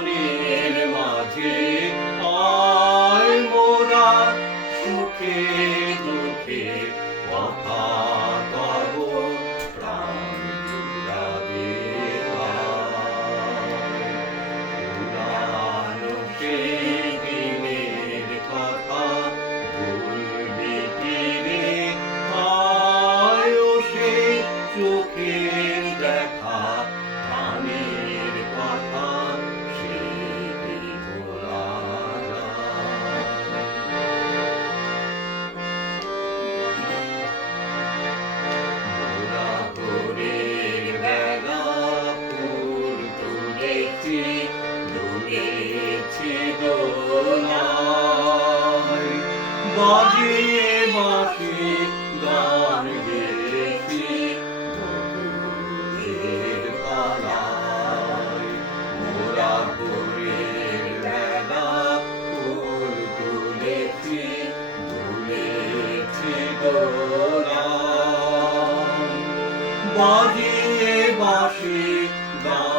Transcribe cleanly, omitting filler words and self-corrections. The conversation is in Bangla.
গানের মাঝে আয় মোরা সুখে দুঃখে কথা কব প্রাণ জুড়াবে পুরানো সেই দিনের কথা ভুলবি কি রে আয় ও সেই চোখের দেখা প্রাণের কথা সেই ভোলা মোরা ভোরের বেলা ফুল তুলেছি দুলেছি দোলায় বাজিয়ে বাঁশি গান গেয়েছি বকুলের তলায় মোরা ভোরের বেলা ফুল তুলেছি দুলেছি দোলায় বাজিয়ে বাঁশি গান